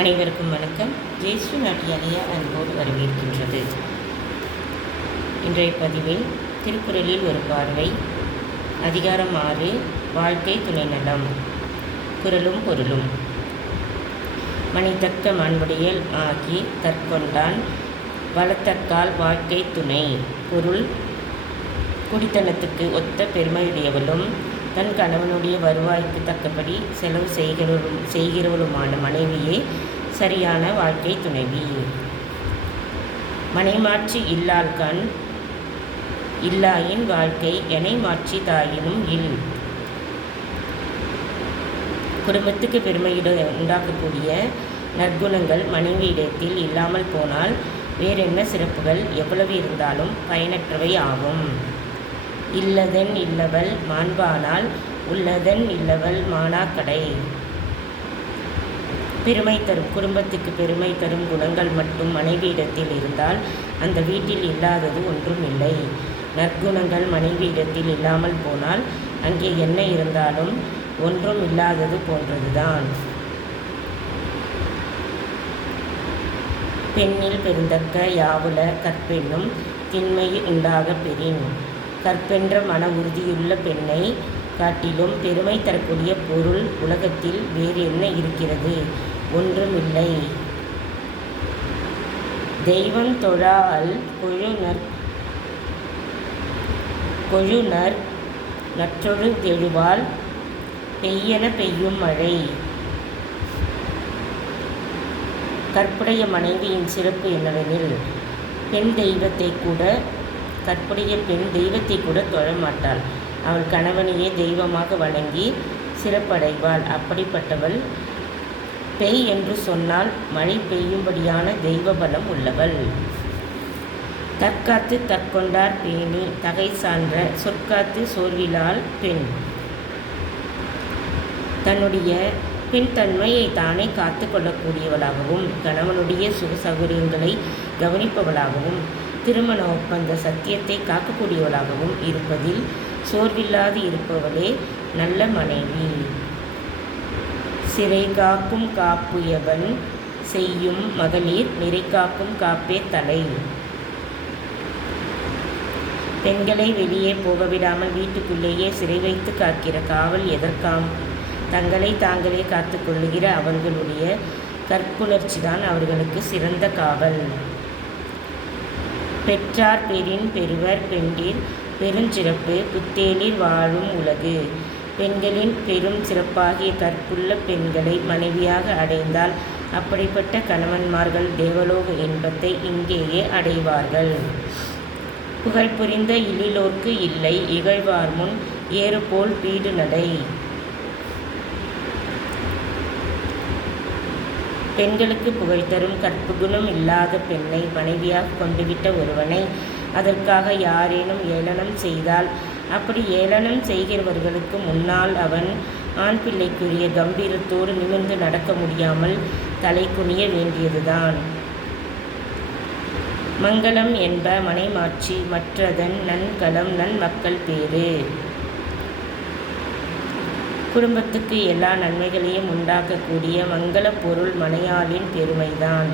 அனைவருக்கும் வணக்கம். ஜெயஸ்ரீ நாட்டியாலயா அன்போடு வரவேற்கின்றது. இன்றைய பதிவில் திருக்குறளில் ஒரு பார்வை, அதிகாரம் 6, வாழ்க்கை துணை நலம். குறளும் பொருளும். மணித்தக்க மாண்புடையல் ஆகி தற்கொண்டான் வளத்தக்கால் வாழ்க்கை துணை. பொருள்: குடித்தனத்துக்கு ஒத்த பெருமையுடையவளும் தன் கணவனுடைய வருவாய்க்கு தக்கபடி செலவு செய்கிறவளுமான மனைவியே சரியான வாழ்க்கை துணைவி. மனைமாட்சி இல்லாள்கண் இல்லாயின் வாழ்க்கை எனை மாட்சி தாயினும் இல். குடும்பத்துக்கு பெருமையுடன் உண்டாக்கக்கூடிய நற்குணங்கள் மனைவியிடத்தில் இல்லாமல் போனால் வேறென்ன சிறப்புகள் எவ்வளவு இருந்தாலும் பயனற்றவை ஆகும். இல்லதென் இல்லவள் மாண்பானால் உள்ளதென் இல்லவள் மானாக்கடை. பெருமை தரும் குடும்பத்துக்கு பெருமை தரும் குணங்கள் மட்டும் மனைவியிடத்தில் இருந்தால் அந்த வீட்டில் இல்லாதது ஒன்றும் இல்லை. நற்குணங்கள் மனைவியிடத்தில் இல்லாமல் போனால் அங்கே என்ன இருந்தாலும் ஒன்றும் இல்லாதது போன்றதுதான். பெண்ணில் பெருந்தக்க யாவுல கற்பெண்ணும் திண்மை உண்டாக பெறின். கற்பென்ற மன உறுதியுள்ள பெண்ணை காட்டிலும் பெருமை தரக்கூடிய பொருள் உலகத்தில் வேறு என்ன இருக்கிறது? ஒன்றுமில்லை. தெய்வம் தொழால் கொழுநர் நற்றொழு தெழுவால் பெய்யென பெய்யும் மழை. கற்புடைய மனைவியின் சிறப்பு என்னவெனில், கற்புடைய பெண் தெய்வத்தை கூட தொழமாட்டாள். அவள் கணவனையே தெய்வமாக வணங்கி சிறப்படைவாள். அப்படிப்பட்டவள் பெய் என்று சொன்னால் மழை பெய்யும்படியான தெய்வ பலம் உள்ளவள். தற்காத்து தற்கொண்டார் பேணி தகை சான்ற சொற்காத்து சோர்விலாள் பெண். தன்னுடைய பெண் தன்மையை தானே காத்து கொள்ளக்கூடியவளாகவும் கணவனுடைய சுக சௌகரியங்களை கவனிப்பவளாகவும் திருமண ஒப்பந்த சத்தியத்தை காக்கக்கூடியவளாகவும் இருப்பதில் சோர்வில்லாது இருப்பவளே நல்ல மனைவி. சிறை காக்கும் காப்புயவன் செய்யும் மகளிர் நிறை காக்கும் காப்பே தலை. பெண்களை வெளியே போகவிடாமல் வீட்டுக்குள்ளேயே சிறை வைத்து காக்கிற காவல் எதற்காம்? தங்களை தாங்களே காத்து கொள்ளுகிற அவர்களுடைய கற்புணர்ச்சிதான் அவர்களுக்கு சிறந்த காவல். பெற்றார் பெறின் பெறுவர் பெண்டிர் பெருஞ்சிறப்பு புத்தேலில் வாழும் உலகு. பெண்களின் பெரும் சிறப்பாகிய கற்புள்ள பெண்களை மனைவியாக அடைந்தால் அப்படிப்பட்ட கணவன்மார்கள் தேவலோக இன்பத்தை இங்கேயே அடைவார்கள். புகழ் புரிந்த இழிலோர்க்கு இல்லை இகழ்வார் முன் ஏறுபோல் பீடு நடை. பெண்களுக்கு புகழ் தரும் கற்பு குணம் இல்லாத பெண்ணை மனைவியாக கொண்டுவிட்ட ஒருவனை அதற்காக யாரேனும் ஏளனம் செய்தால் அப்படி ஏளனம் செய்கிறவர்களுக்கு முன்னால் அவன் ஆண் பிள்ளைக்குரிய கம்பீரத்தோடு நிமிர்ந்து நடக்க முடியாமல் தலை குனிய வேண்டியதுதான். மங்களம் என்ப மனைமாட்சி மற்றதன் நன்கலம் நன்மக்கள் பேறு. குடும்பத்துக்கு எல்லா நன்மைகளையும் உண்டாக்கக்கூடிய மங்கள பொருள் மனையாளின் பெருமைதான்.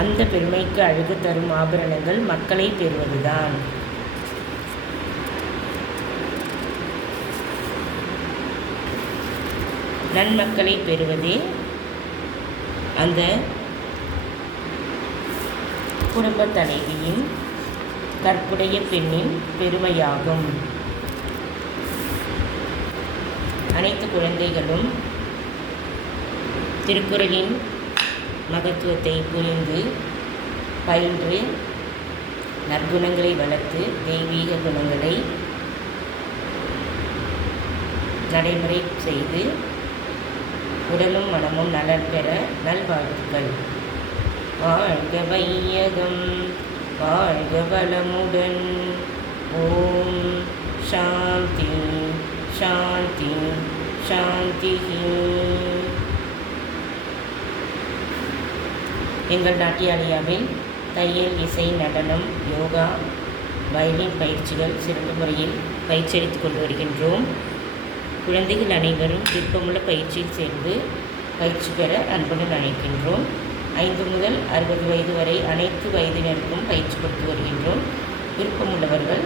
அந்த பெருமைக்கு அழகு தரும் ஆபரணங்கள் மக்களை பெறுவதுதான். நன்மக்களை பெறுவதே அந்த குடும்ப தலைவியின் கற்புடைய பெண்ணின் பெருமையாகும். அனைத்து குழந்தைகளும் திருக்குறளின் மகத்துவத்தை புரிந்து பயின்று நற்குணங்களை வளர்த்து தெய்வீக குணங்களை நடைமுறை செய்து உடலும் மனமும் நலன் பெற நல்வாழ்த்துக்கள். வாழ்க வையகம் வாழ்க வளமுடன். ஓம் சாந்தி சாந்தி சாந்தி. எங்கள் நாட்டியாலயாவில் தையல், இசை, நடனம், யோகா, வயலின் பயிற்சிகள் சிறந்த முறையில் பயிற்சியளித்துக் கொண்டு வருகின்றோம். குழந்தைகள் அனைவரும் விருப்பமுள்ள பயிற்சியில் சேர்ந்து பயிற்சி பெற அன்புடன் அழைக்கின்றோம். 5 முதல் 60 வயது வரை அனைத்து வயதினருக்கும் பயிற்சி கொடுத்து வருகின்றோம். விருப்பமுள்ளவர்கள்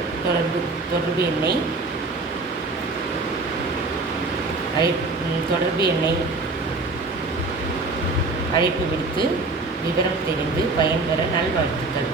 தொடர்பு எண்ணை அழைப்பு விடுத்து விவரம் தெரிந்து பயன்பெற நல்வாழ்த்துக்கள்.